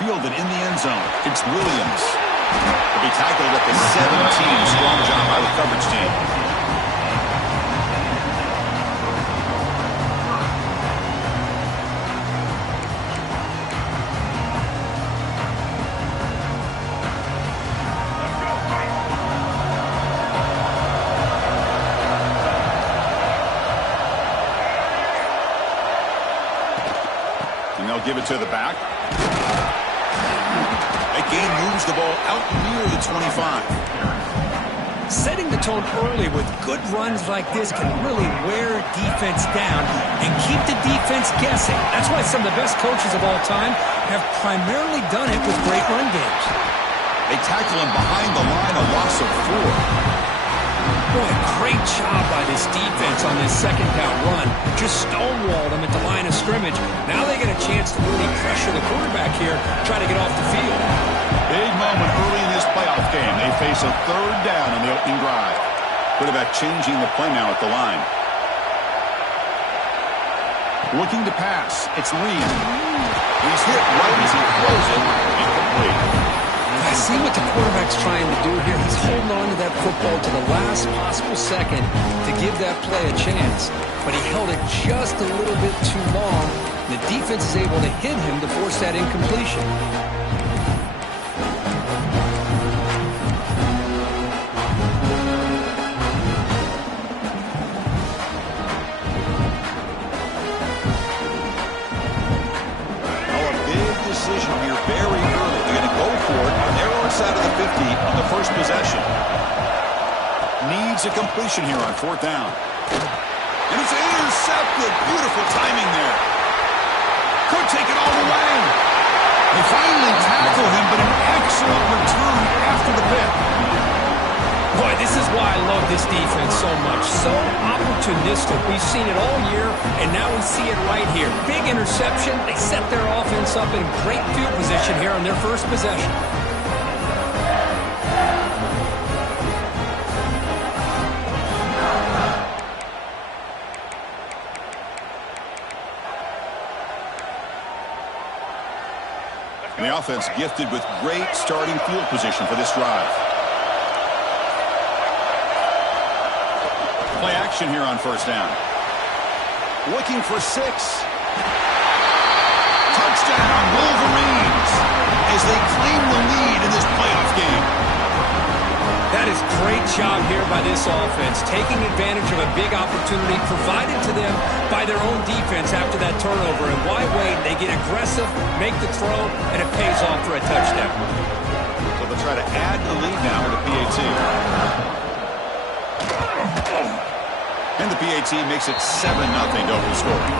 fielded in the end zone. It's Williams. He'll be tackled at the 17. Strong job by the coverage team. Give it to the back. That gain moves the ball out near the 25. Setting the tone early with good runs like this can really wear defense down and keep the defense guessing. That's why some of the best coaches of all time have primarily done it with great run games. They tackle him behind the line, a loss of 4. Boy, great job by this defense on this second down run. Just stonewalled him at the line of scrimmage. Now they get a chance to really pressure the quarterback here, try to get off the field. Big moment early in this playoff game. They face a third down on the opening drive. Quarterback changing the play now at the line. Looking to pass. It's Lee. He's hit right as he throws it. Incomplete. I see what the quarterback's trying to do here. He's holding on to that football to the last possible second to give that play a chance. But he held it just a little bit too long. The defense is able to hit him to force that incompletion. Oh, a big decision here very early. They're going to go for it on their own side of the 50 on the first possession. Needs a completion here on 4th down. And it's intercepted. Beautiful timing there. Could take it all the way. They finally tackle him, but an excellent return after the pick. Boy, this is why I love this defense so much. So opportunistic. We've seen it all year, and now we see it right here. Big interception. They set their offense up in great field position here on their first possession. And the offense gifted with great starting field position for this drive. Play action here on 1st down. Looking for 6. Touchdown, Wolverines, as they claim the lead in this playoff game. That is great job here by this offense, taking advantage of a big opportunity provided to them by their own defense after that turnover. And why wait? They get aggressive, make the throw, and it pays off for a touchdown. So they'll try to add the lead now with a PAT. And the PAT makes it 7-0 to open scoring.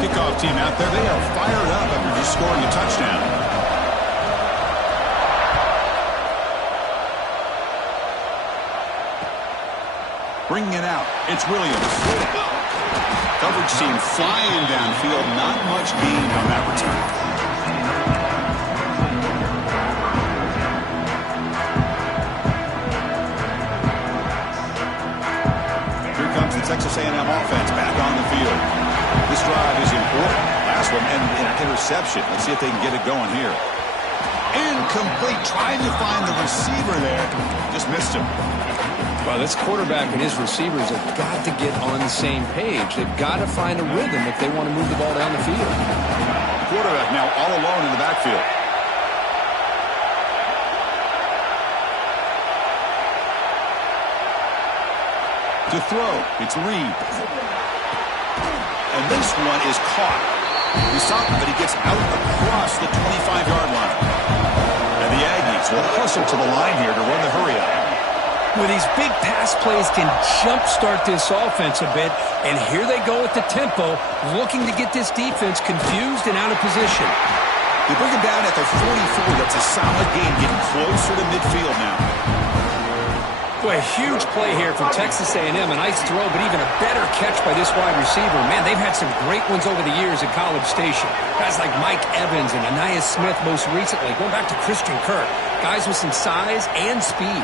Kickoff team out there. They are fired up after just scoring a touchdown. Bringing it out. It's Williams. Coverage team flying downfield. Not much gained on that return. Texas A&M offense back on the field. This drive is important. Last one and an interception. Let's see if they can get it going here. Incomplete. Trying to find the receiver there. Just missed him. Well, this quarterback and his receivers have got to get on the same page. They've got to find a rhythm if they want to move the ball down the field. Quarterback now all alone in the backfield. To throw, it's Reed. And this one is caught. He stopped him, but he gets out across the 25-yard line. And the Aggies will hustle to the line here to run the hurry up. Well, these big pass plays can jumpstart this offense a bit, and here they go at the tempo, looking to get this defense confused and out of position. They bring him down at the 44. That's a solid gain, getting closer to midfield now. Boy, a huge play here from Texas A&M. A nice throw, but even a better catch by this wide receiver. Man, they've had some great ones over the years at College Station. Guys like Mike Evans and Anais Smith most recently, going back to Christian Kirk. Guys with some size and speed.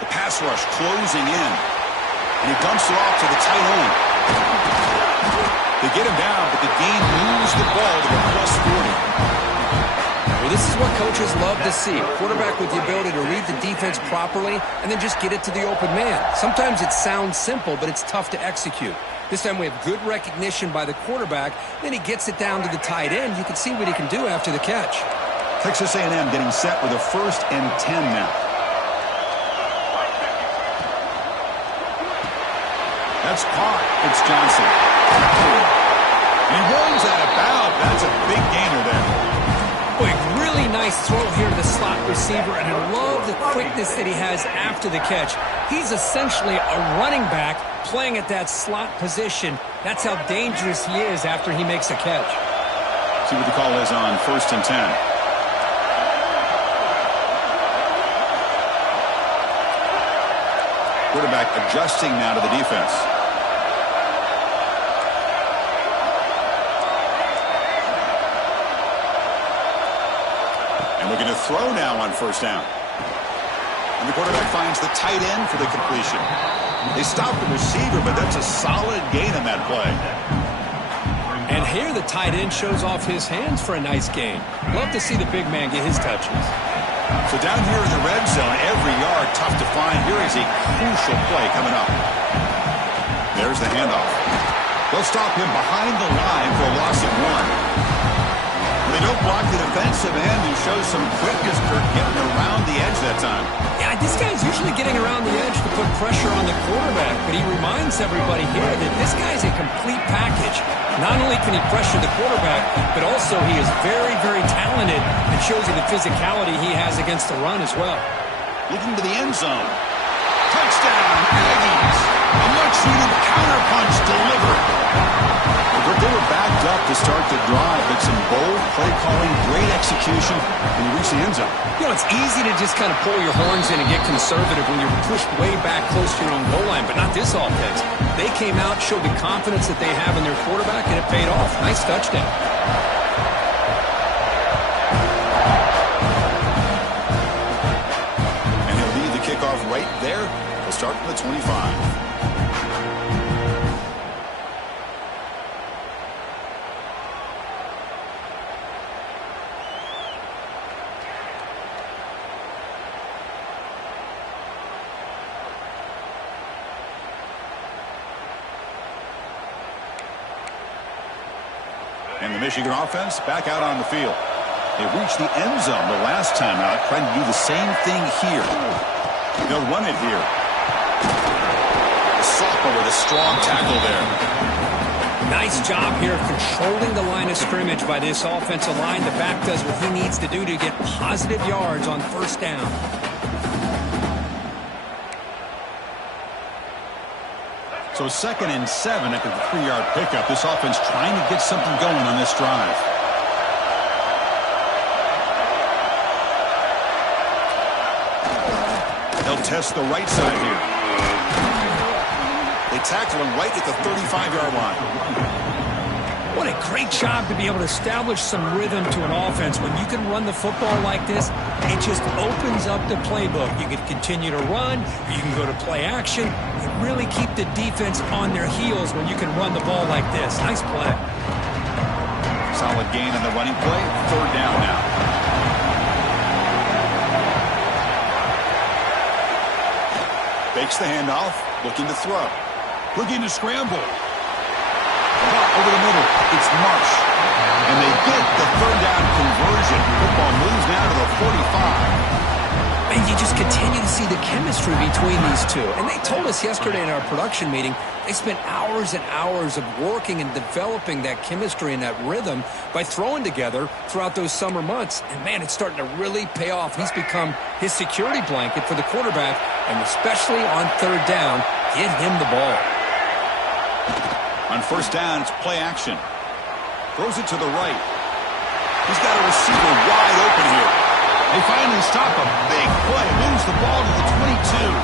The pass rush closing in. And he dumps it off to the tight end. They get him down, but the game moves the ball to the plus 40. Well, this is what coaches love to see. A quarterback with the ability to read the defense properly and then just get it to the open man. Sometimes it sounds simple, but it's tough to execute. This time we have good recognition by the quarterback. Then he gets it down to the tight end. You can see what he can do after the catch. Texas A&M getting set with a 1st and 10 now. That's caught. It's Johnson. And he rolls out of bounds. That's a big gainer there. Boy, really nice throw here to the slot receiver, and I love the quickness that he has after the catch. He's essentially a running back playing at that slot position. That's how dangerous he is after he makes a catch. See what the call is on 1st and 10. Quarterback adjusting now to the defense. And looking to throw now on 1st down. And the quarterback finds the tight end for the completion. They stop the receiver, but that's a solid gain on that play. And here the tight end shows off his hands for a nice gain. Love to see the big man get his touches. So down here in the red zone, every yard tough to find. Here is a crucial play coming up. There's the handoff. They'll stop him behind the line for a loss of 1. They don't block the defensive end, who shows some quickness, Kirk, getting around the edge that time. Yeah, this guy's usually getting around the edge to put pressure on the quarterback, but he reminds everybody here that this guy's a complete package. Not only can he pressure the quarterback, but also he is very, very talented and shows you the physicality he has against the run as well. Looking to the end zone. Touchdown, Aggies. A much-needed counterpunch delivered. They were backed up to start the drive, but some bold play calling, great execution, and you reach the end zone. You know, it's easy to just kind of pull your horns in and get conservative when you're pushed way back close to your own goal line, but not this offense. They came out, showed the confidence that they have in their quarterback, and it paid off. Nice touchdown. And he'll lead the kickoff right there. They'll start from the 25. And the Michigan offense back out on the field. They reached the end zone the last time out, trying to do the same thing here. They'll run it here. Sophomore with a strong tackle there. Nice job here of controlling the line of scrimmage by this offensive line. The back does what he needs to do to get positive yards on 1st down. So 2nd and 7 after the 3-yard pickup. This offense trying to get something going on this drive. They'll test the right side here. They tackle him right at the 35-yard line. What a great job to be able to establish some rhythm to an offense. When you can run the football like this, it just opens up the playbook. You can continue to run, or you can go to play action. You really keep the defense on their heels when you can run the ball like this. Nice play. Solid gain on the running play. 3rd down now. Fakes the handoff, looking to throw. Looking to scramble. Caught over the middle. It's Marsh. And they get the 3rd down conversion. Football moves now to the 45. And you just continue to see the chemistry between these two. And they told us yesterday in our production meeting, they spent hours and hours of working and developing that chemistry and that rhythm by throwing together throughout those summer months. And, man, it's starting to really pay off. He's become his security blanket for the quarterback, and especially on 3rd down, get him the ball. On 1st down, it's play action. Throws it to the right. He's got a receiver wide open here. They finally stop a big play. Moves the ball to the 22.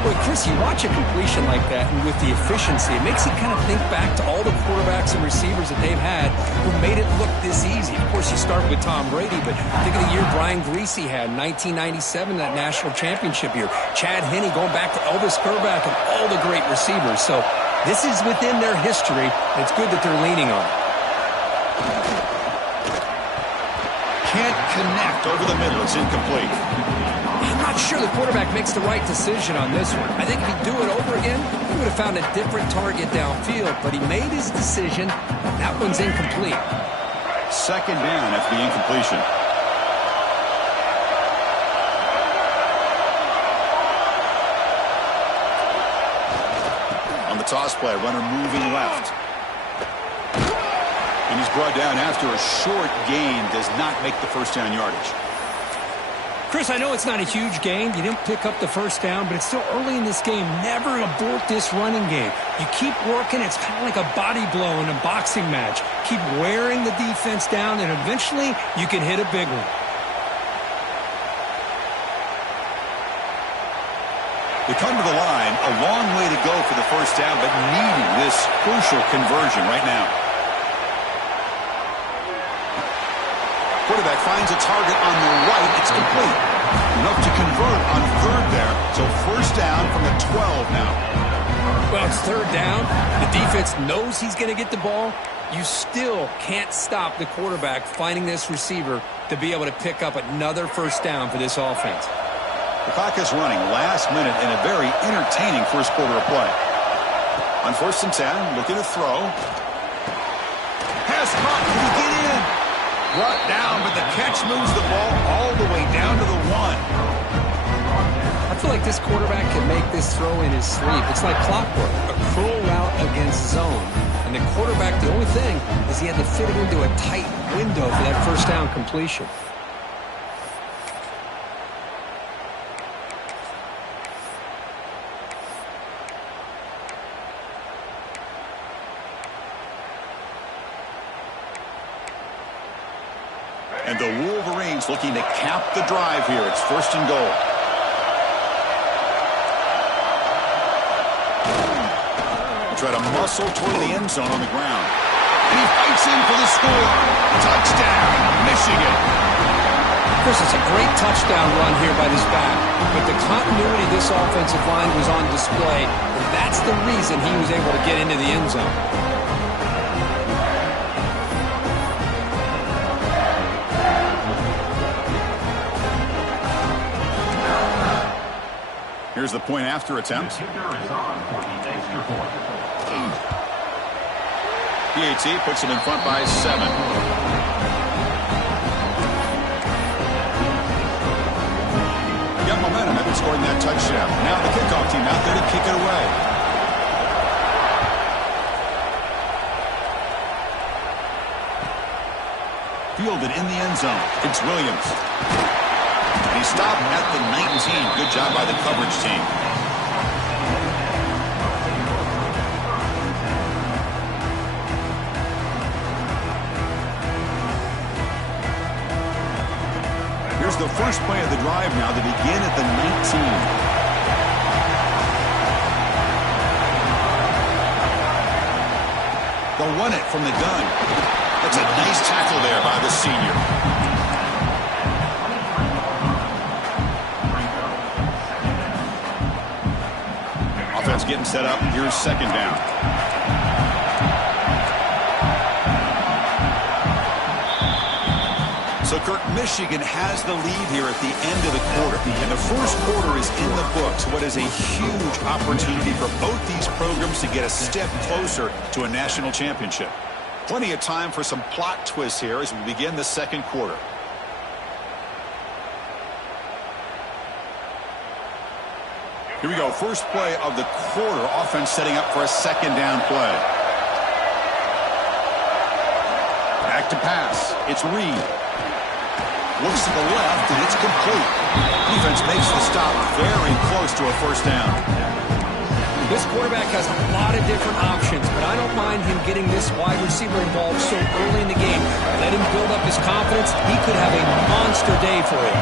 Well, Boy, Chris, you watch a completion like that, and with the efficiency, it makes you kind of think back to all the quarterbacks and receivers that they've had who made it look this easy. Of course, you start with Tom Brady, but think of the year Brian Griese had in 1997, that national championship year. Chad Henne, going back to Elvis Grbac and all the great receivers. So this is within their history, and it's good that they're leaning on it. Can't connect over the middle. It's incomplete. I'm not sure the quarterback makes the right decision on this one. I think if he'd do it over again, he would have found a different target downfield, but he made his decision. That one's incomplete. Second down after the incompletion. On the toss play, runner moving left. And he's brought down after a short gain. Does not make the first down yardage. Chris, I know it's not a huge gain. You didn't pick up the first down, but it's still early in this game. Never abort this running game. You keep working. It's kind of like a body blow in a boxing match. Keep wearing the defense down, and eventually you can hit a big one. They come to the line, a long way to go for the first down, but needing this crucial conversion right now. Quarterback finds a target on the right. It's complete. Enough to convert on third there. So first down from the 12 now. Well, it's third down. The defense knows he's going to get the ball. You still can't stop the quarterback finding this receiver to be able to pick up another first down for this offense. The clock is running last minute in a very entertaining first quarter of play. On first and 10, looking to throw. Pass caught. Can he get in? Brought down, but the catch moves the ball all the way down to the 1. I feel like this quarterback can make this throw in his sleep. It's like clockwork, a curl route against zone. And the quarterback, the only thing is he had to fit it into a tight window for that first down completion. And the Wolverines looking to cap the drive here. It's first and goal. Try to muscle toward the end zone on the ground. And he fights in for the score. Touchdown, Michigan. Chris, it's a great touchdown run here by this back. But the continuity of this offensive line was on display. And that's the reason he was able to get into the end zone. Here's the point after attempt. PAT puts him in front by 7. Got momentum after scoring that touchdown. Now the kickoff team out there to kick it away. Fielded in the end zone. It's Williams. And he stopped at the 19. Good job by the coverage team. Here's the first play of the drive now to begin at the 19. They'll run it from the gun. That's a nice tackle there by the senior. Offense getting set up. Here's second down. So, Kirk, Michigan has the lead here at the end of the quarter. And the first quarter is in the books. What is a huge opportunity for both these programs to get a step closer to a national championship. Plenty of time for some plot twists here as we begin the second quarter. Here we go. First play of the quarter. Offense setting up for a second down play. Back to pass. It's Reed. Looks to the left, and it's complete. Defense makes the stop very close to a first down. This quarterback has a lot of different options, but I don't mind him getting this wide receiver involved so early in the game. Let him build up his confidence. He could have a monster day for you.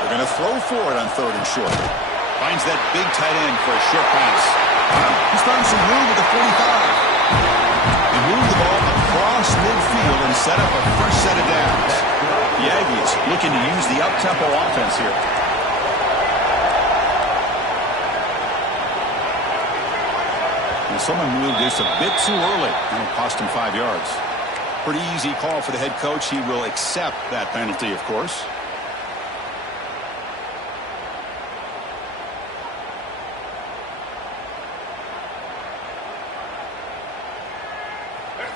They're going Going to throw for it on 3rd and short. Finds that big tight end for a short pass. He's found some room at the 45. They move the ball across midfield and set up a fresh set of downs. The Aggies looking to use the up-tempo offense here. And someone moved this a bit too early, and it cost him 5 yards. Pretty easy call for the head coach. He will accept that penalty, of course.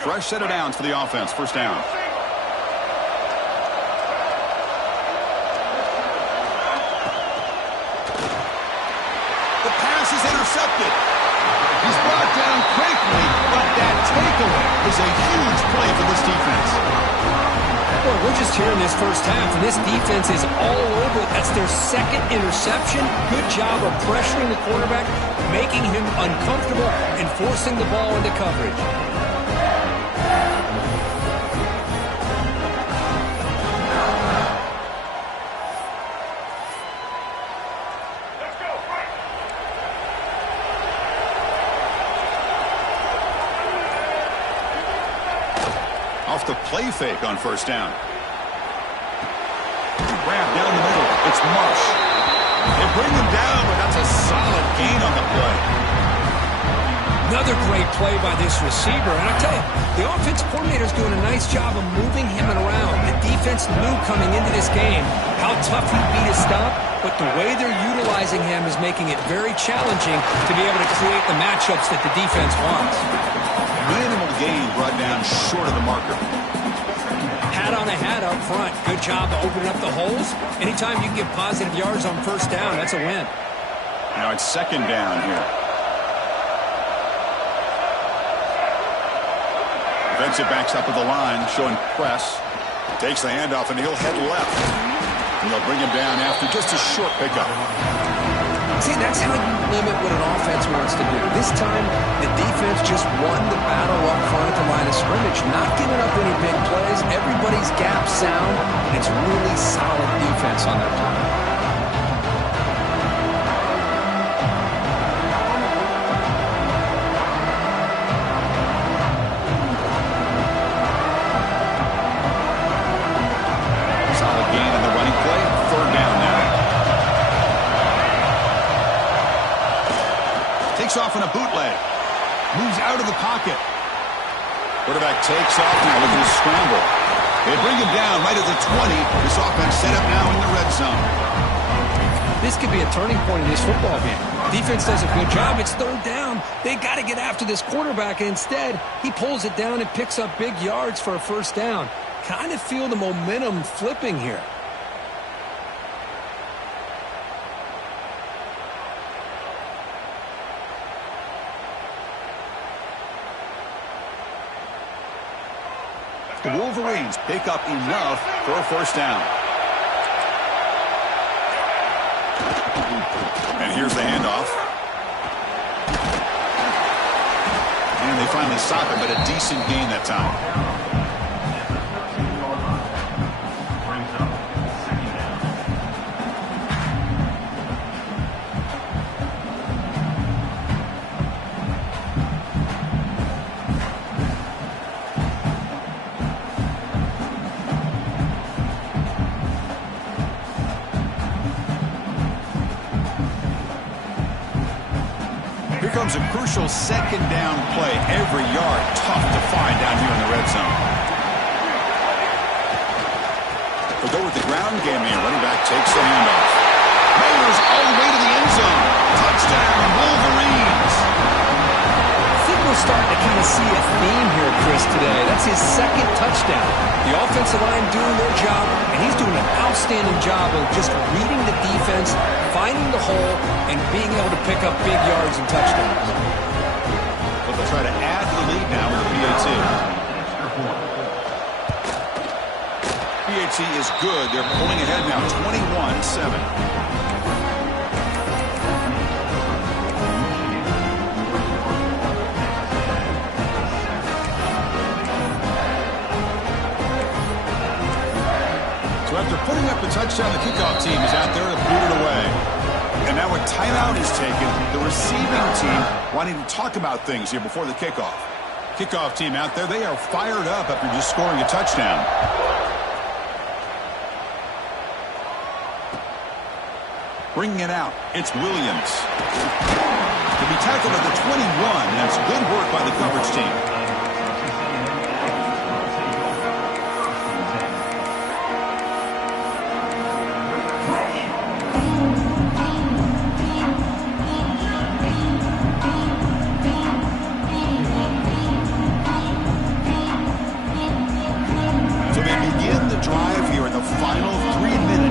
Fresh set of downs for the offense. First down. The pass is intercepted. He's brought down quickly, but that takeaway is a huge play for this defense. Well, we're just here in this first half, and this defense is all over it. That's their 2nd interception. Good job of pressuring the quarterback, making him uncomfortable, and forcing the ball into coverage. Off the play fake on first down. Grab down the middle. It's Marsh. They bring him down, but that's a solid gain on the play. Another great play by this receiver. And I tell you, the offense coordinator is doing a nice job of moving him around. The defense knew coming into this game how tough he'd be to stop, but the way they're utilizing him is making it very challenging to be able to create the matchups that the defense wants. Minimal gain brought down short of the marker. Hat on a hat up front. Good job of opening up the holes. Anytime you can get positive yards on first down, that's a win. Now it's 2nd down here. Defensive backs up at the line, showing press. Takes the handoff, and he'll head left. And they'll bring him down after just a short pickup. See, that's how you limit what an offense wants to do. This time, the defense just won the battle up front at the line of scrimmage, not giving up any big plays. Everybody's gap sound, and it's really solid defense on that play. Solid gain on the running play. 3rd down now. Takes off in a bootleg. Moves out of the pocket. Quarterback takes off now looking to scramble. They bring him down right at the 20. This offense set up now in the red zone. This could be a turning point in this football game. Defense does a good job. It's 3rd down. They got to get after this quarterback, and instead, he pulls it down and picks up big yards for a first down. Kind of feel the momentum flipping here. The Wolverines pick up enough for a first down. And here's the handoff. And they finally stop it, but a decent gain that time. Comes a crucial 2nd down play. Every yard tough to find down here in the red zone. They'll go with the ground game here. Running back takes the handoff. Raiders all the way to the end zone. Touchdown, Wolverines. I think we're starting to kind of see a theme here, Chris, today. That's his 2nd touchdown. The offensive line doing their job, and he's doing an outstanding job of just reading the defense, finding the hole, and being able to pick up big yards and touchdowns. But they'll try to add to the lead now with the PAT. PAT is good. They're pulling ahead now, 21-7. After putting up the touchdown, the kickoff team is out there to down is taken. The receiving team wanting to talk about things here before the kickoff. Kickoff team out there, they are fired up after just scoring a touchdown. Bringing it out, it's Williams. To be tackled at the 21, that's good work by the coverage team.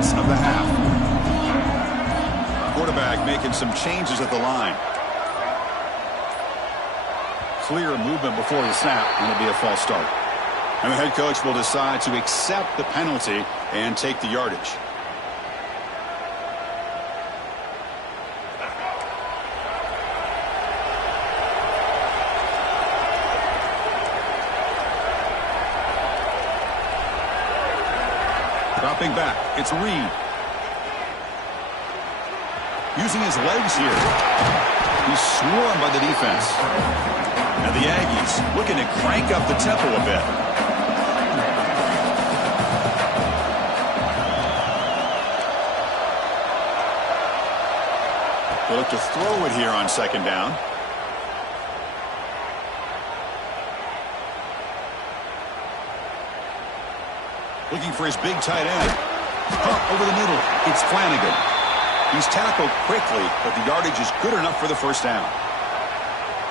Of the half. Quarterback making some changes at the line. Clear movement before the snap, and it'll be a false start. And the head coach will decide to accept the penalty and take the yardage. Dropping back, it's Reed. Using his legs here. He's swarmed by the defense. And the Aggies looking to crank up the tempo a bit. They'll look to throw it here on second down. Looking for his big tight end. Pump over the middle. It's Flanagan. He's tackled quickly, but the yardage is good enough for the first down.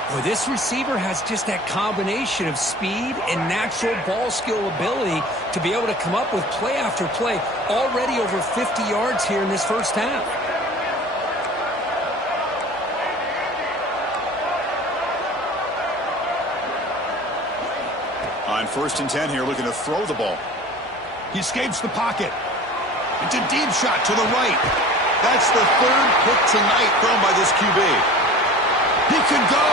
Well, this receiver has just that combination of speed and natural ball skill ability to be able to come up with play after play. Already over 50 yards here in this first half. On 1st and 10 here, looking to throw the ball. He escapes the pocket. It's a deep shot to the right. That's the 3rd pick tonight thrown by this QB. He could go.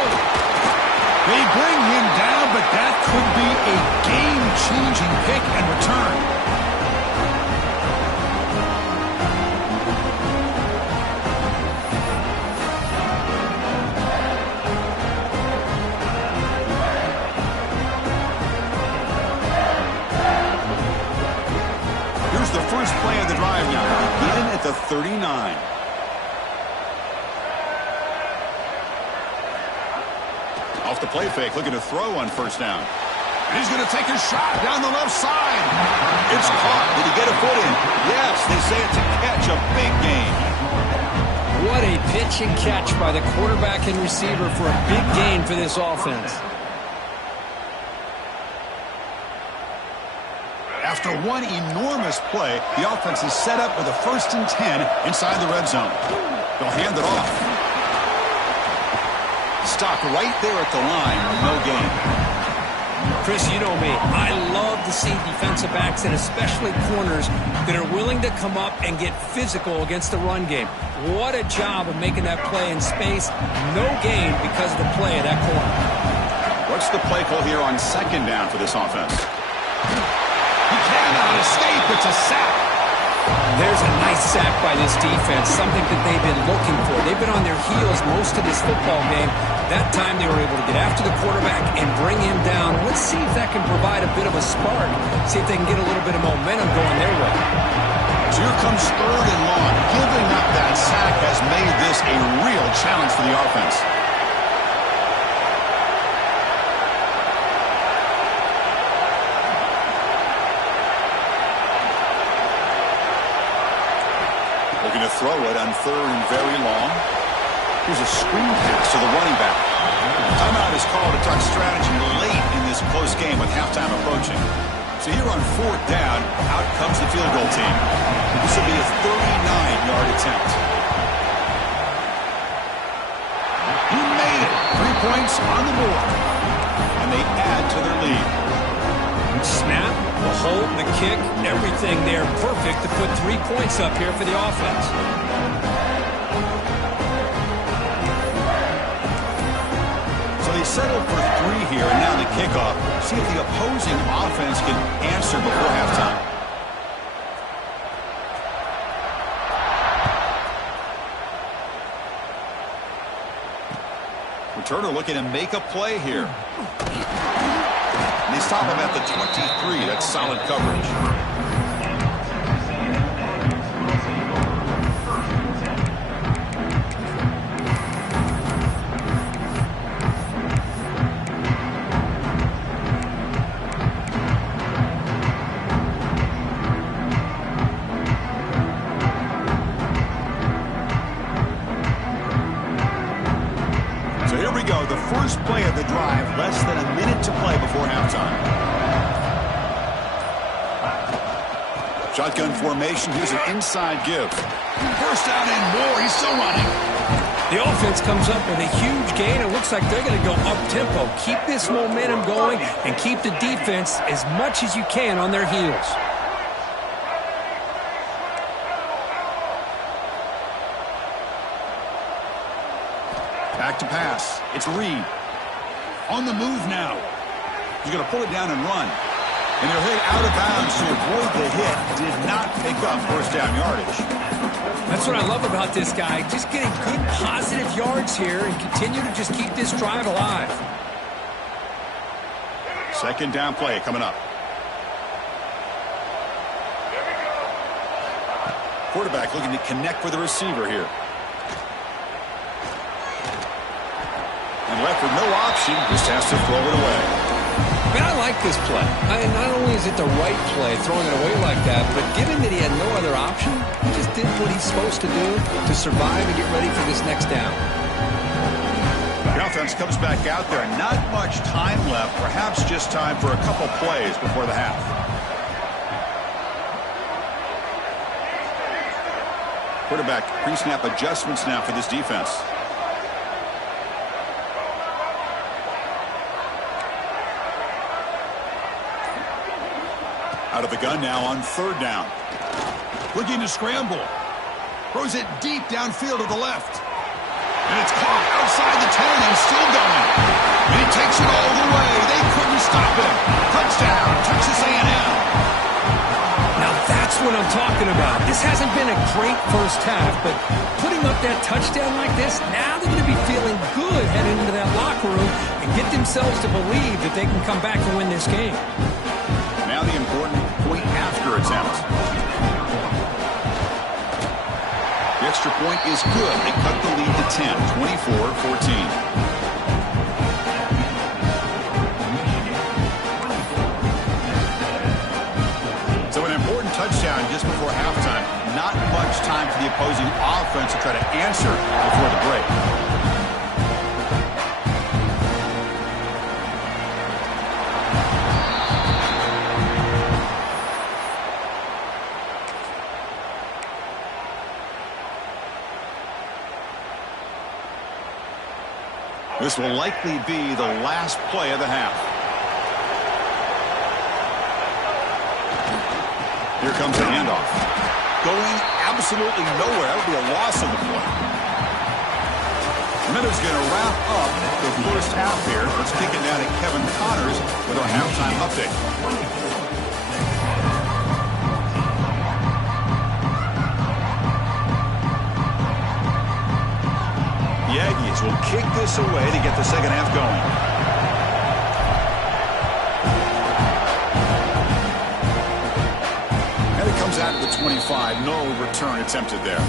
They bring him down, but that could be a game-changing pick and return. The first play of the drive now, in at the 39. Off the play fake, looking to throw on 1st down. And he's going to take a shot down the left side. It's caught. Did he get a foot in? Yes, they say it's a catch, a big gain. What a pitch and catch by the quarterback and receiver for a big gain for this offense. After one enormous play, the offense is set up with a 1st and 10 inside the red zone. They'll hand it off. Stopped right there at the line, no gain. Chris, you know me. I love to see defensive backs and especially corners that are willing to come up and get physical against the run game. What a job of making that play in space. No gain because of the play of that corner. What's the play call here on 2nd down for this offense? He cannot escape. It's a sack. There's a nice sack by this defense, something that they've been looking for. They've been on their heels most of this football game. That time they were able to get after the quarterback and bring him down. Let's see if that can provide a bit of a spark. See if they can get a little bit of momentum going their way. So here comes 3rd and long. Giving up that sack has made this a real challenge for the offense. Looking to throw it on 3rd and very long. Here's a screen pass to the running back. Timeout is called to talk strategy late in this close game with halftime approaching. So here on 4th down, out comes the field goal team. This will be a 39-yard attempt. He made it. 3 points on the board. And they add to their lead. Snap, the hold, the kick, everything there perfect to put 3 points up here for the offense. So they settled for 3 here, and now the kickoff. See if the opposing offense can answer before halftime. Turner looking to make a play here. And they stop him at the 23. That's solid coverage. First play of the drive, less than a minute to play before halftime. Shotgun formation. Here's an inside give. First down and more. He's still running. The offense comes up with a huge gain. It looks like they're going to go up-tempo. Keep this momentum going and keep the defense as much as you can on their heels. Back to pass. It's Reed. On the move now. He's going to pull it down and run. And he'll hit out of bounds to avoid the hit. Did not pick up first down yardage. That's what I love about this guy. Just getting good positive yards here and continue to just keep this drive alive. Second down play coming up. Quarterback looking to connect with the receiver here. And left with no option, just has to throw it away. Man, I like this play. Not only is it the right play, throwing it away like that, but given that he had no other option, he just did what he's supposed to do to survive and get ready for this next down. The offense comes back out there. Not much time left, perhaps just time for a couple plays before the half. Quarterback pre-snap adjustments now for this defense. Out of the gun now on third down. Looking to scramble. Throws it deep downfield to the left. And it's caught outside the 10 and still going. And he takes it all the way. They couldn't stop him. Touchdown, Texas A&M. Now that's what I'm talking about. This hasn't been a great first half, but putting up that touchdown like this, now they're going to be feeling good heading into that locker room and get themselves to believe that they can come back and win this game. Now the important point after attempt. The extra point is good. They cut the lead to 10, 24-14. So an important touchdown just before halftime. Not much time for the opposing offense to try to answer before the break. This will likely be the last play of the half. Here comes the handoff. Going absolutely nowhere. That would be a loss of the play. Miller's going to wrap up the first half here. Let's kick it down to Kevin Connors with our halftime update. The Aggies will kick this away to get the second half going. And it comes out to the 25. No return attempted there.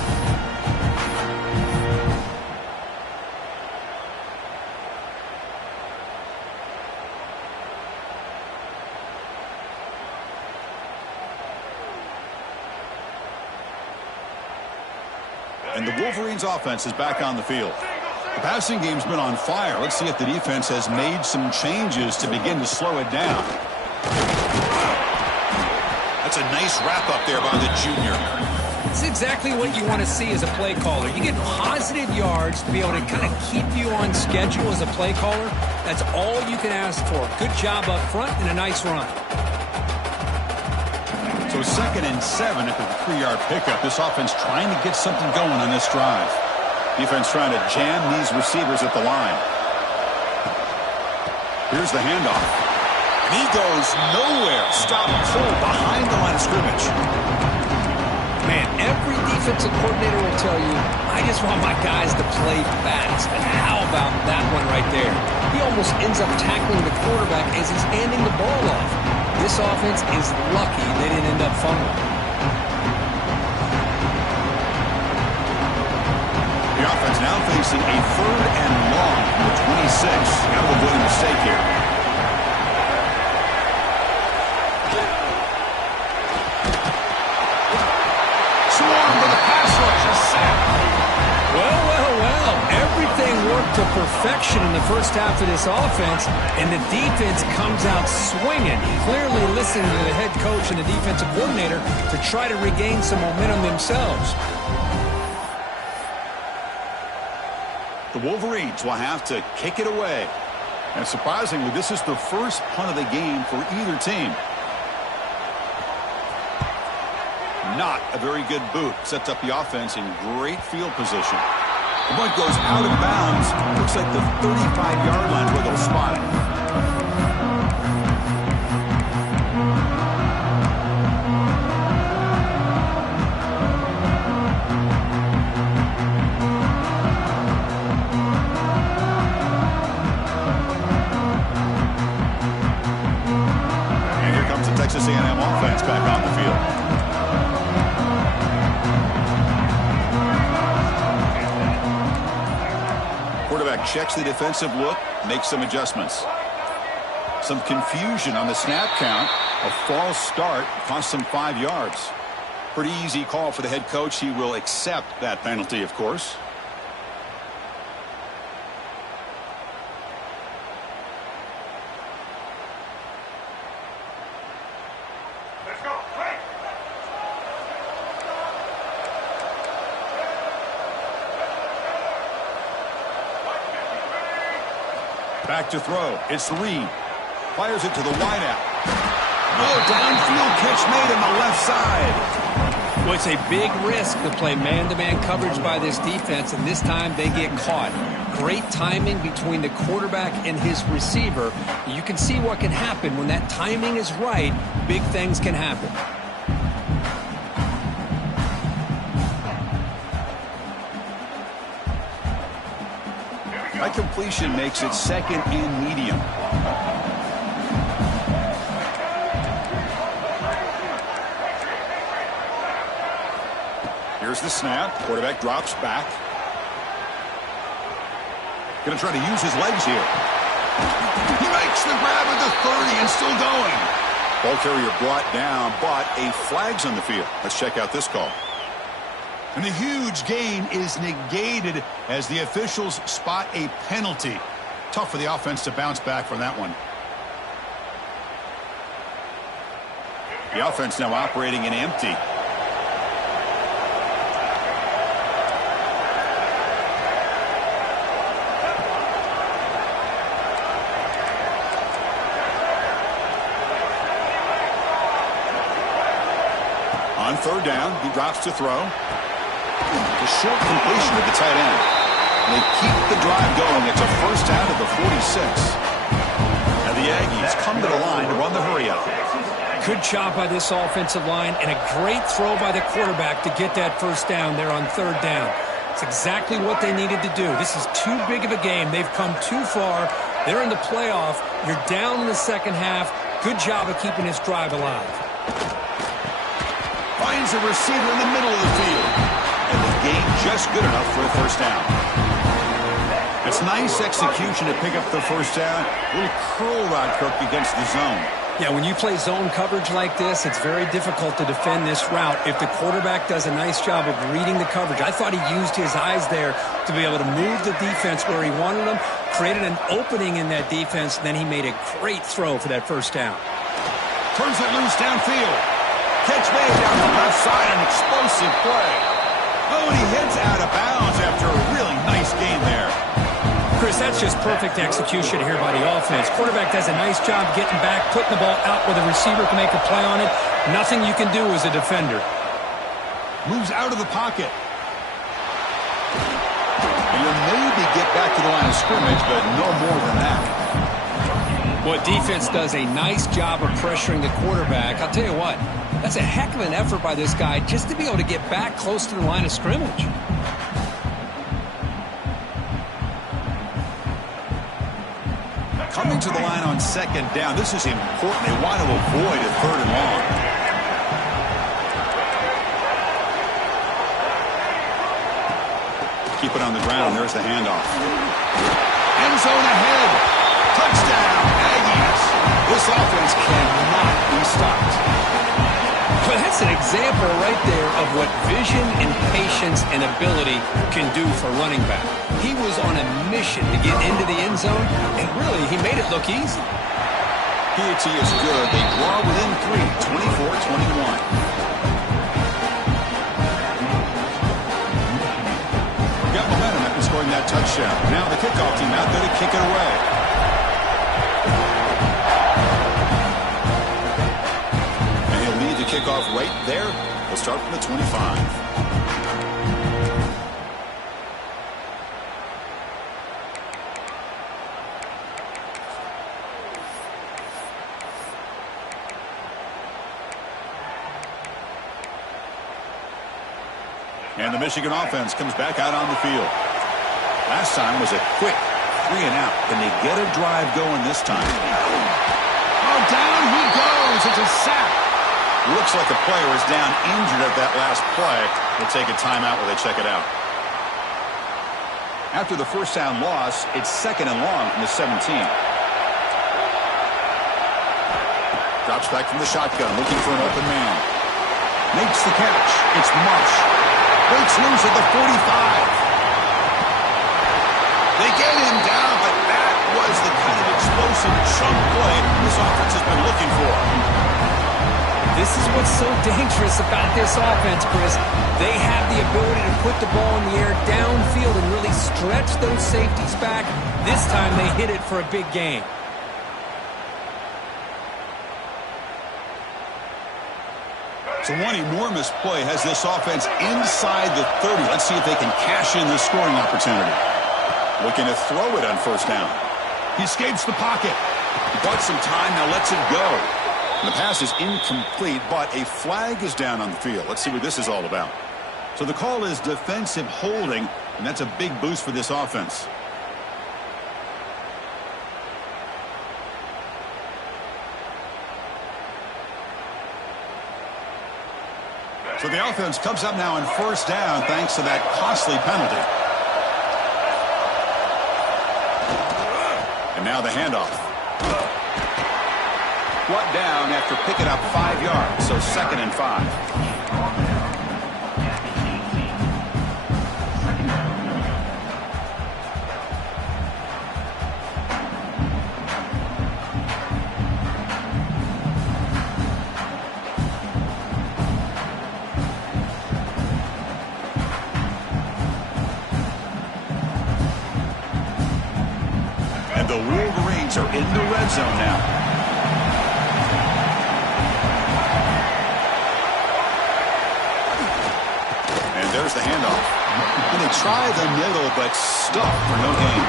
And the Wolverines offense is back on the field. The passing game's been on fire. Let's see if the defense has made some changes to begin to slow it down. That's a nice wrap up there by the junior. It's exactly what you want to see as a play caller. You get positive yards to be able to kind of keep you on schedule as a play caller. That's all you can ask for. Good job up front and a nice run. So 2nd and 7 after the 3-yard pickup. This offense trying to get something going on this drive. Defense trying to jam these receivers at the line. Here's the handoff. And he goes nowhere. Stop full behind the line of scrimmage. Man, every defensive coordinator will tell you, I just want my guys to play fast. And how about that one right there? He almost ends up tackling the quarterback as he's handing the ball off. This offense is lucky they didn't end up fumbling. The offense now facing a 3rd and long from the 26. Got to avoid a mistake here. Everything worked to perfection in the first half of this offense, and the defense comes out swinging, clearly listening to the head coach and the defensive coordinator to try to regain some momentum themselves. The Wolverines will have to kick it away. And surprisingly, this is the first punt of the game for either team. Not a very good boot. Sets up the offense in great field position. The punt goes out of bounds. Looks like the 35-yard line where they'll spot it. And here comes the Texas A&M offense back on the field. Quarterback checks the defensive look, makes some adjustments. Some confusion on the snap count. A false start cost him 5 yards. Pretty easy call for the head coach. He will accept that penalty, of course. Back to throw. It's Reed. Fires it to the wideout. Oh, downfield catch made on the left side. Well, it's a big risk to play man-to-man coverage by this defense, and this time they get caught. Great timing between the quarterback and his receiver. You can see what can happen when that timing is right. Big things can happen. That completion makes it 2nd and medium. Here's the snap. Quarterback drops back. Going to try to use his legs here. He makes the grab at the 30 and still going. Ball carrier brought down, but a flag's on the field. Let's check out this call. And the huge gain is negated as the officials spot a penalty. Tough for the offense to bounce back from that one. The offense now operating in empty. On 3rd down, he drops to throw. A short completion to the tight end. They keep the drive going. It's a first out of the 46. And the Aggies come to the line to run the hurry-up. Good job by this offensive line and a great throw by the quarterback to get that first down there on 3rd down. It's exactly what they needed to do. This is too big of a game. They've come too far. They're in the playoff. You're down in the second half. Good job of keeping this drive alive. Finds a receiver in the middle of the field. And the gain just good enough for a first down. It's nice execution to pick up the first down. A little curl route, Kirk, against the zone. Yeah, when you play zone coverage like this, it's very difficult to defend this route if the quarterback does a nice job of reading the coverage. I thought he used his eyes there to be able to move the defense where he wanted them, created an opening in that defense, and then he made a great throw for that first down. Turns it loose downfield. Catch made down the left side, an explosive play. Oh, and he heads out of bounds after a really nice gain there. Chris, that's just perfect execution here by the offense. Quarterback does a nice job getting back, putting the ball out where the receiver can make a play on it. Nothing you can do as a defender. Moves out of the pocket. And you'll maybe get back to the line of scrimmage, but no more than that. Well, defense does a nice job of pressuring the quarterback. I'll tell you what, that's a heck of an effort by this guy just to be able to get back close to the line of scrimmage. Coming to the line on second down. This is important. They want to avoid a third and long. Keep it on the ground. There's the handoff. End zone ahead. Touchdown, Aggies. This offense cannot be stopped. But that's an example right there of what vision and patience and ability can do for running back. He was on a mission to get into the end zone, and really, he made it look easy. PAT is good. They draw within 3, 24-21. Got momentum after scoring that touchdown. Now the kickoff team out there to kick it away. And he'll lead the kickoff right there. We'll start from the 25. And the Michigan offense comes back out on the field. Last time was a quick 3 and out. Can they get a drive going this time? Oh, down he goes. It's a sack. Looks like a player is down injured at that last play. They'll take a timeout while they check it out. After the first down loss, it's second and long from the 17. Drops back from the shotgun, looking for an open man. Makes the catch. It's Marsh. Breaks loose at the 45. They get him down, but that was the kind of explosive chunk play this offense has been looking for. This is what's so dangerous about this offense, Chris. They have the ability to put the ball in the air downfield and really stretch those safeties back. This time they hit it for a big gain. So one enormous play has this offense inside the 30. Let's see if they can cash in this scoring opportunity. Looking to throw it on first down. He escapes the pocket. He bought some time, now lets it go. And the pass is incomplete, but a flag is down on the field. Let's see what this is all about. So the call is defensive holding, and that's a big boost for this offense. So the offense comes up now on first down thanks to that costly penalty. And now the handoff. Brought down after picking up 5 yards, so second and 5. The Wolverines are in the red zone now. And there's the handoff. And they try the middle, but stuck for no gain.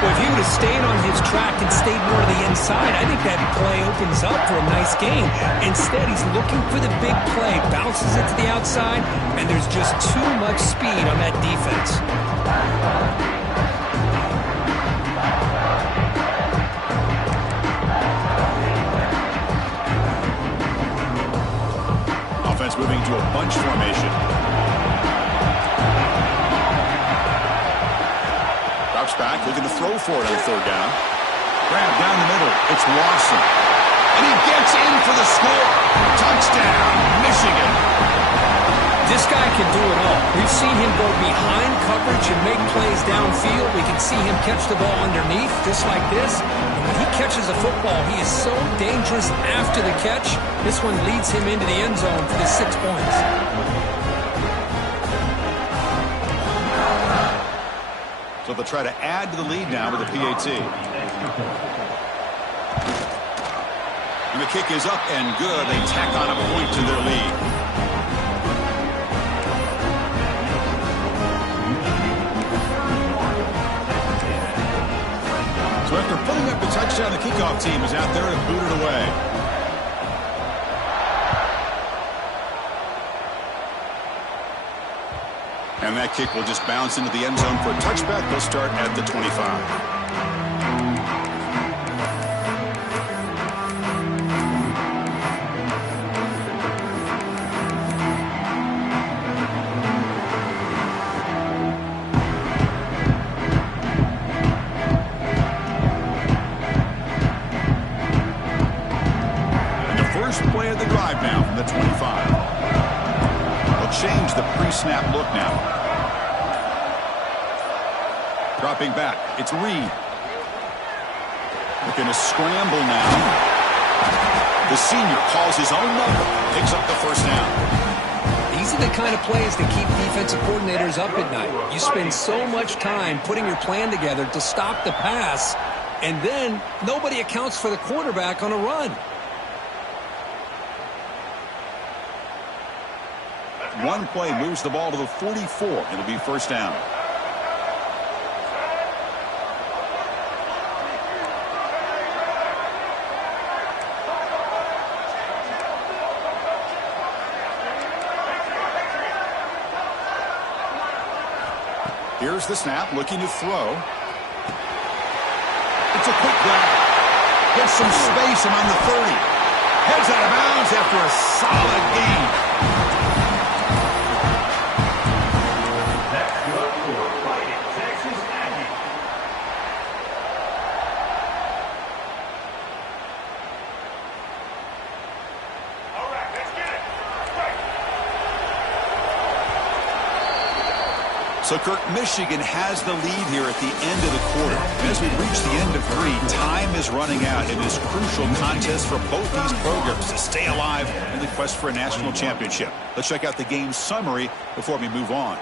Well, if he would have stayed on his track and stayed more to the inside, I think that play opens up for a nice game. Instead, he's looking for the big play, bounces it to the outside, and there's just too much speed on that defense. Offense moving to a bunch formation. Drops back, looking to throw for it on third down. Grab down the middle. It's Lawson. And he gets in for the score. Touchdown, Michigan. This guy can do it all. We've seen him go behind coverage and make plays downfield. We can see him catch the ball underneath, just like this. And when he catches a football, he is so dangerous after the catch. This one leads him into the end zone for the 6 points. So they'll try to add to the lead now with the PAT. And the kick is up and good. They tack on a point to their lead. So after putting up the touchdown, Touchdown, the kickoff team is out there to boot it away. And that kick will just bounce into the end zone for a touchback. They'll start at the 25. Play of the drive now from the 25. They'll change the pre-snap look now. Dropping back, it's Reed. Looking to scramble now. The senior calls his own number, picks up the first down. These are the kind of plays that keep defensive coordinators up at night. You spend so much time putting your plan together to stop the pass, and then nobody accounts for the quarterback on a run. One play moves the ball to the 44. It'll be first down. Here's the snap, looking to throw. It's a quick grab. Gets some space among the 30. Heads out of bounds after a solid gain. So, Kirk, Michigan has the lead here at the end of the quarter. And as we reach the end of 3, time is running out in this crucial contest for both these programs to stay alive in the quest for a national championship. Let's check out the game summary before we move on.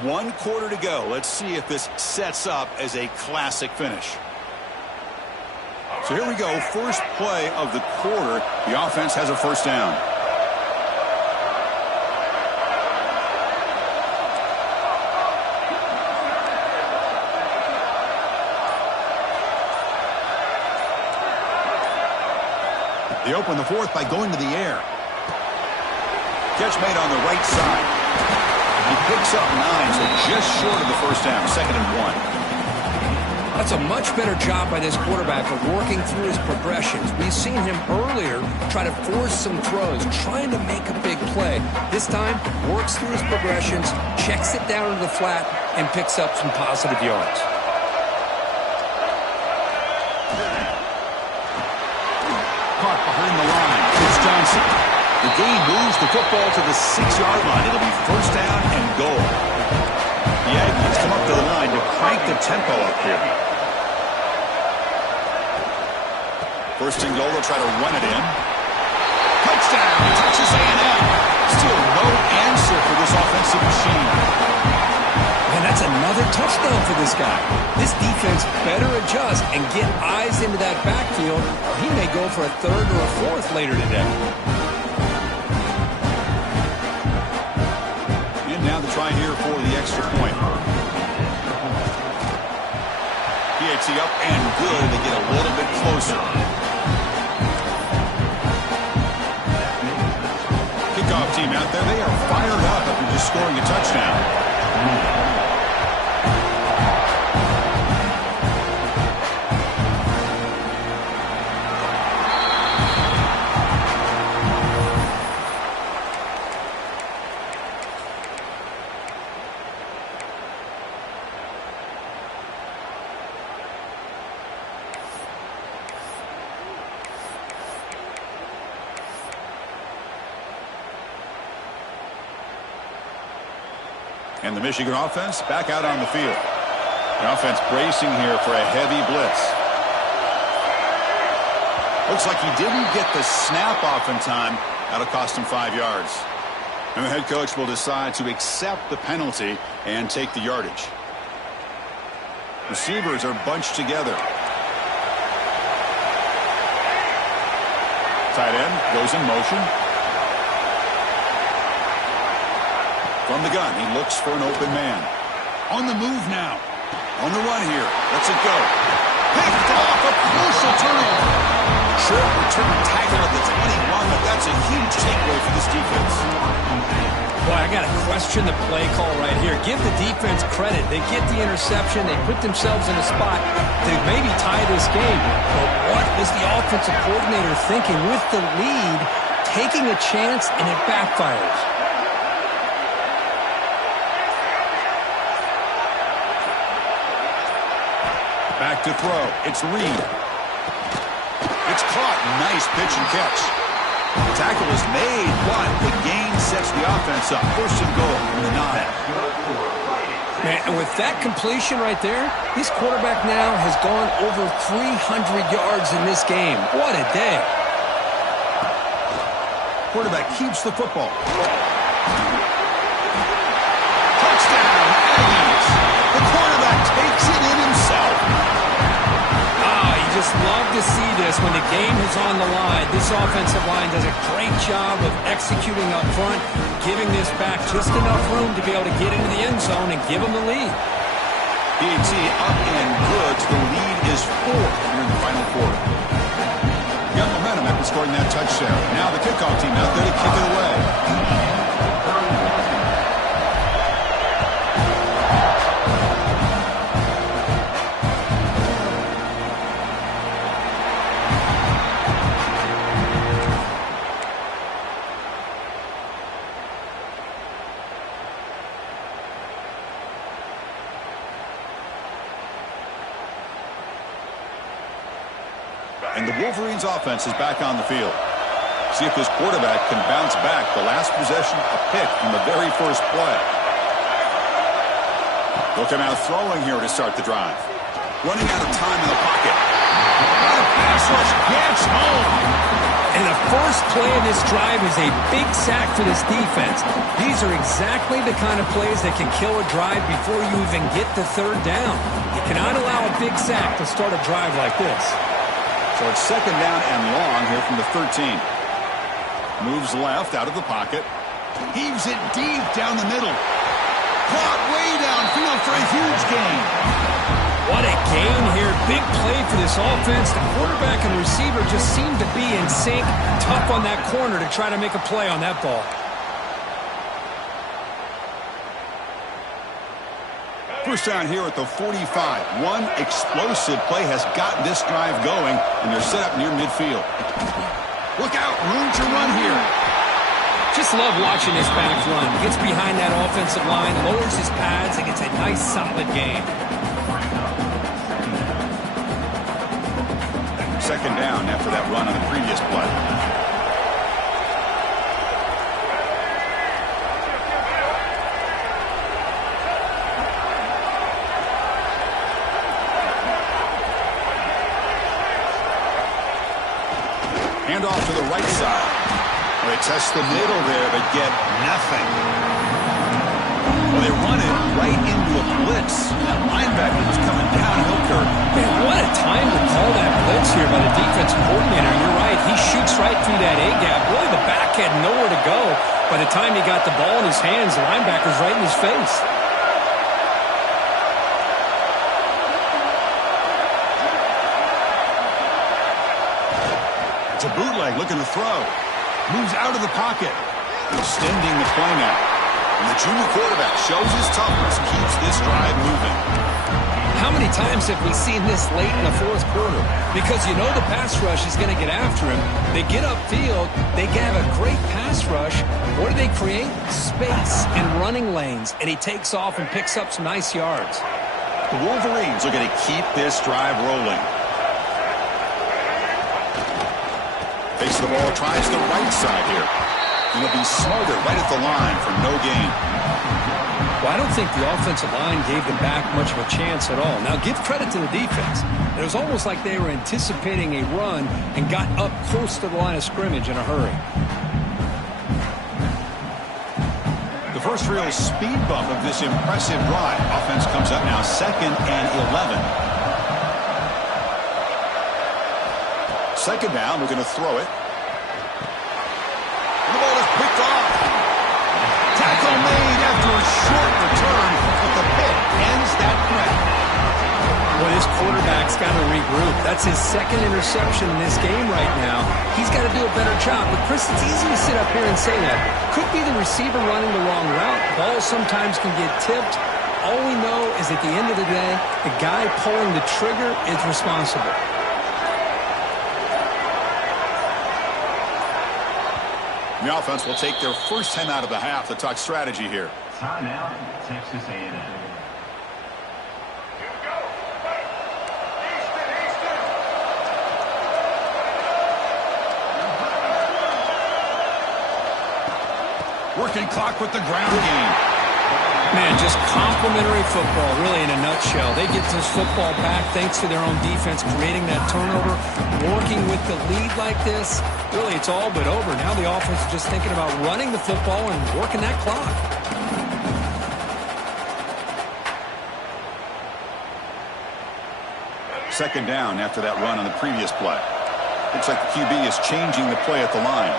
1 quarter to go. Let's see if this sets up as a classic finish. So here we go. First play of the quarter. The offense has a first down. They open the fourth by going to the air. Catch made on the right side. He picks up 9, so just short of the first down, 2nd and 1. That's a much better job by this quarterback of working through his progressions. We've seen him earlier try to force some throws, trying to make a big play. This time, works through his progressions, checks it down to the flat, and picks up some positive yards. Caught behind the line. It's Johnson. The game moves the football to the 6-yard line. It'll be first down and goal. The Aggies come up to the line to crank the tempo up here. First and goal, they'll try to run it in. Touchdown, Texas A&M. Still no answer for this offensive machine. And that's another touchdown for this guy. This defense better adjust and get eyes into that backfield, or he may go for a 3rd or a 4th later today. And now the try here for the extra point. PAT up and good to get a little bit closer. Kickoff team out there, they are fired up after just scoring a touchdown. And the Michigan offense back out on the field. The offense bracing here for a heavy blitz. Looks like he didn't get the snap off in time. That'll cost him 5 yards. And the head coach will decide to accept the penalty and take the yardage. Receivers are bunched together. Tight end goes in motion. From the gun, he looks for an open man. On the move now. On the run here. Lets it go. Picked off, a crucial turnover. Short return tackle at the 21, but that's a huge takeaway for this defense. Boy, I got to question the play call right here. Give the defense credit. They get the interception. They put themselves in a spot to maybe tie this game. But what was the offensive coordinator thinking with the lead, taking a chance, and it backfires? Back to throw. It's Reed. It's caught. Nice pitch and catch. Tackle is made, but the gain sets the offense up. First and goal from the 9. Man, and with that completion right there, this quarterback now has gone over 300 yards in this game. What a day. Quarterback keeps the football. Touchdown, Aggies. The quarterback takes it in himself. Just love to see this when the game is on the line. This offensive line does a great job of executing up front, giving this back just enough room to be able to get into the end zone and give them the lead. BT up and good. The lead is 4 here in the final quarter. Got momentum after scoring that touchdown. Now the kickoff team out there to kick it away. And the Wolverines offense is back on the field. See if this quarterback can bounce back. The last possession, a pick in the very first play. Looking out throwing here to start the drive. Running out of time in the pocket. What a pass rush gets home. And the first play of this drive is a big sack for this defense. These are exactly the kind of plays that can kill a drive before you even get the third down. You cannot allow a big sack to start a drive like this. So it's second down and long here from the 13. Moves left out of the pocket. Heaves it deep down the middle. Caught way downfield for a huge gain. What a gain here. Big play for this offense. The quarterback and receiver just seem to be in sync. Tough on that corner to try to make a play on that ball. First down here at the 45. One explosive play has gotten this drive going, and they're set up near midfield. Look out, room to run here. Just love watching this back run. Gets behind that offensive line, lowers his pads, and gets a nice, solid gain. Second down after that run on the previous play. Hand off to the right side. They test the middle there, but get nothing. Well, they run it right into a blitz. That linebacker was coming downhill, Kirk. Man, what a time to call that blitz here by the defensive coordinator. You're right. He shoots right through that A-gap. Really, the back had nowhere to go. By the time he got the ball in his hands, the linebacker's right in his face. It's a bootleg looking to throw. Moves out of the pocket. Extending the play now. And the junior quarterback shows his toughness, keeps this drive moving. How many times have we seen this late in the fourth quarter? Because you know the pass rush is going to get after him. They get upfield. They have a great pass rush. What do they create? Space and running lanes. And he takes off and picks up some nice yards. The Wolverines are going to keep this drive rolling. Takes the ball, tries the right side here. He'll be smarter right at the line for no gain. Well, I don't think the offensive line gave them back much of a chance at all. Now, give credit to the defense. It was almost like they were anticipating a run and got up close to the line of scrimmage in a hurry. The first real speed bump of this impressive drive. Offense comes up now 2nd and 11. Second down, we're going to throw it. And the ball is picked off. Tackle made after a short return, but the pick ends that threat. Well, this quarterback quarterback's got to regroup. That's his second interception in this game right now. He's got to do a better job. But, Chris, it's easy to sit up here and say that. Could be the receiver running the wrong route. Balls sometimes can get tipped. All we know is at the end of the day, the guy pulling the trigger is responsible. The offense will take their first 10 out of the half to talk strategy here. Timeout, Texas A&M. Working clock with the ground game. Man, just complimentary football, really, in a nutshell. They get this football back thanks to their own defense, creating that turnover, working with the lead like this. Really, it's all but over. Now the offense is just thinking about running the football and working that clock. Second down after that run on the previous play. Looks like the QB is changing the play at the line.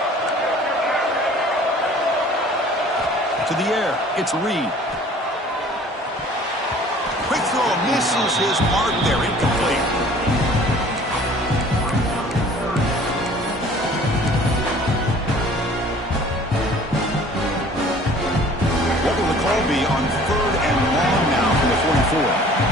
To the air, it's Reed. Quick throw, misses his mark there, incomplete. What will the call be on 3rd and long now from the 44?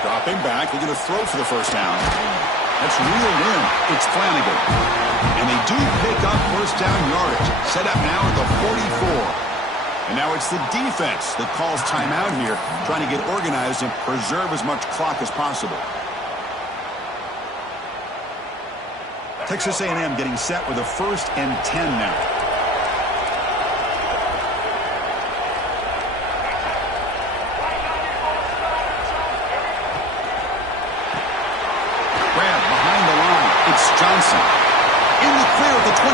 Dropping back, they're going to throw for the first down. That's reeled in. It's Flanagan. And they do pick up first down yardage. Set up now at the 44. And now it's the defense that calls timeout here, trying to get organized and preserve as much clock as possible. Texas A&M getting set with a 1st and 10 now. Johnson in the clear at the 25.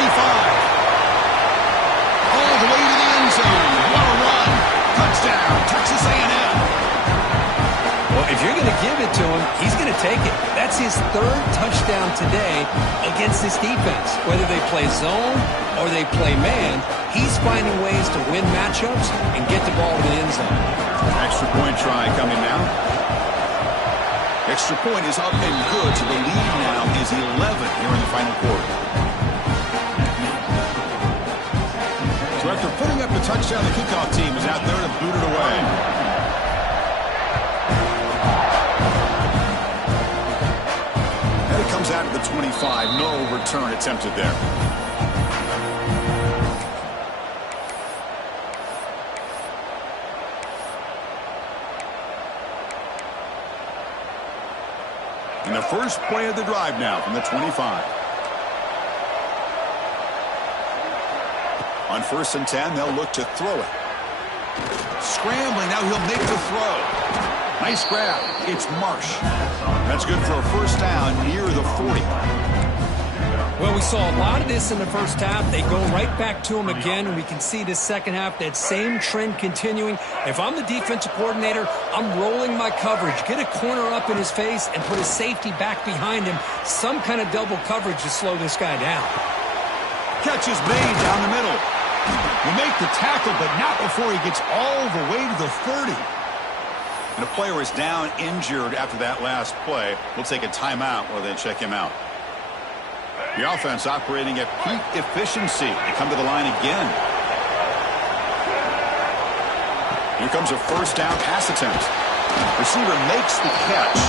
All the way to the end zone. What a run. Touchdown, Texas A&M. Well, if you're going to give it to him, he's going to take it. That's his 3rd touchdown today against this defense. Whether they play zone or they play man, he's finding ways to win matchups and get the ball to the end zone. Extra point try coming now. Extra point is up and good, so the lead now is 11 here in the final quarter. So after putting up the touchdown, the kickoff team is out there to boot it away. And it comes out at the 25. No return attempted there. And the first play of the drive now from the 25. On 1st and 10, they'll look to throw it. Scrambling, now he'll make the throw. Nice grab. It's Marsh. That's good for a first down near the 40. Well, we saw a lot of this in the first half. They go right back to him again, and we can see this second half, that same trend continuing. If I'm the defensive coordinator, I'm rolling my coverage. Get a corner up in his face and put a safety back behind him. Some kind of double coverage to slow this guy down. Catch is made down the middle. Will make the tackle, but not before he gets all the way to the 30. And a player is down injured after that last play. We'll take a timeout while they check him out. The offense operating at peak efficiency. They come to the line again. Here comes a first down pass attempt. Receiver makes the catch.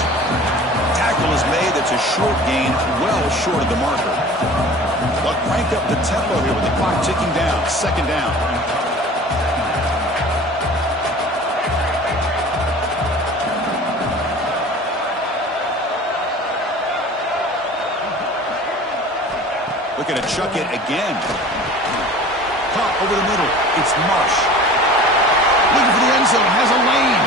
Tackle is made. That's a short gain, well short of the marker. They'll crank up the tempo here with the clock ticking down. Second down. Looking to chuck it again. Caught over the middle. It's Marsh. Looking for the end zone. Has a lane.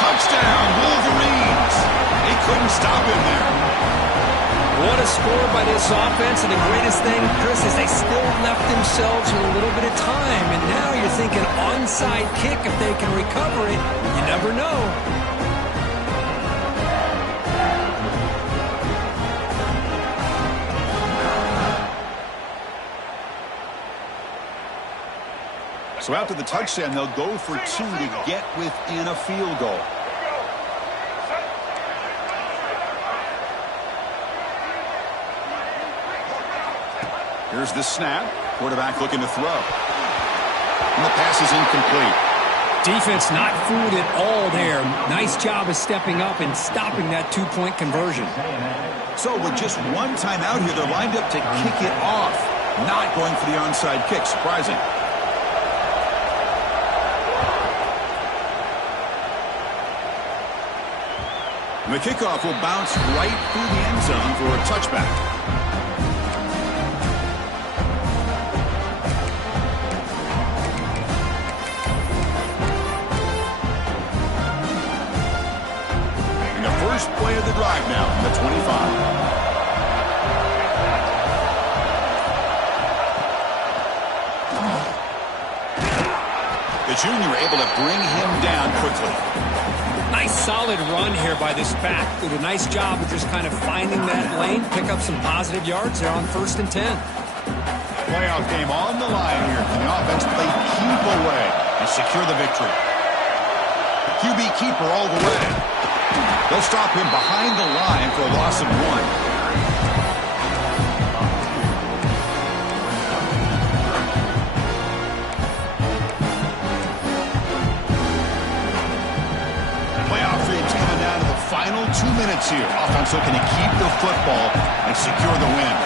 Touchdown, Wolverines. They couldn't stop him there. What a score by this offense. And the greatest thing, Chris, is they still left themselves with a little bit of time. And now you're thinking onside kick if they can recover it. You never know. So after the touchdown, they'll go for 2 to get within a field goal. Here's the snap. Quarterback looking to throw. And the pass is incomplete. Defense not fooled at all there. Nice job of stepping up and stopping that 2-point conversion. So with just one timeout here, they're lined up to kick it off. Not going for the onside kick. Surprising. And the kickoff will bounce right through the end zone for a touchback. First play of the drive now from the 25. The junior able to bring him down quickly. Nice solid run here by this back. Did a nice job of just kind of finding that lane, pick up some positive yards there on 1st and 10. Playoff game on the line here. Can the offense play keep away and secure the victory? QB keeper all the way. They'll stop him behind the line for a loss of 1. Playoff dreams coming down to the final 2 minutes here. Offense looking to keep the football and secure the win.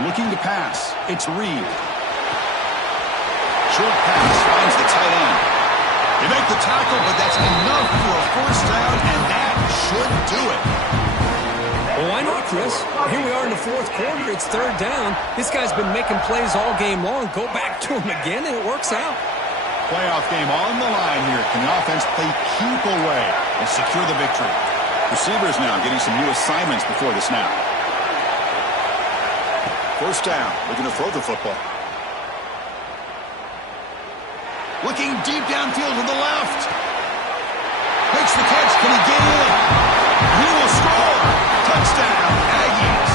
Looking to pass. It's Reed. Short pass finds the tight end. They make the tackle, but that's enough for a first down, and that should do it. Well, why not, Chris? Here we are in the 4th quarter. It's 3rd down. This guy's been making plays all game long. Go back to him again, and it works out. Playoff game on the line here. Can the offense play keep away and secure the victory? Receivers now getting some new assignments before the snap. First down, looking to throw the football. Looking deep downfield to the left. Makes the catch. Can he get in? He will score. Touchdown, Aggies.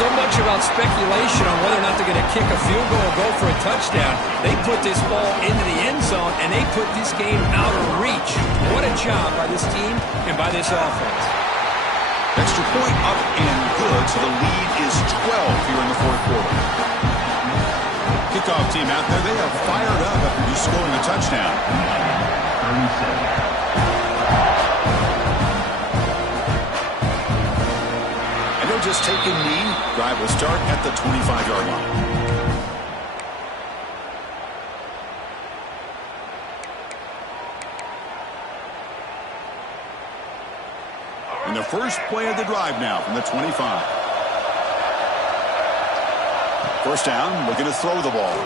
So much about speculation on whether or not they're going to kick a field goal or go for a touchdown. They put this ball into the end zone, and they put this game out of reach. What a job by this team and by this offense. Extra point up and good, so the lead is 12 here in the 4th quarter. Kickoff team out there, they are fired up after just scoring a touchdown. 37. And they'll just take a knee. Drive will start at the 25-yard line. And the first play of the drive now from the 25. First down, looking to throw the ball.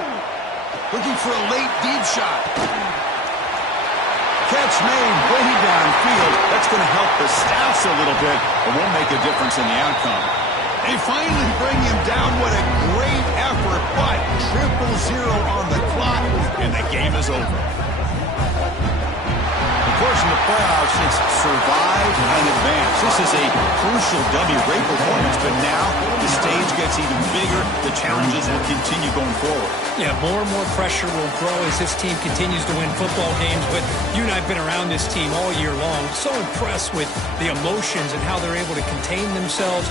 Looking for a late deep shot. Catch made way downfield. That's going to help the Staffs a little bit, but won't make a difference in the outcome. They finally bring him down. What a great effort, but 0-0 on the clock, and the game is over. Of course, in the playoffs, it's survive and advance. This is a crucial W. Great performance, but now the stage gets even bigger. The challenges will continue going forward. Yeah, more and more pressure will grow as this team continues to win football games. But you and I have been around this team all year long. So impressed with the emotions and how they're able to contain themselves.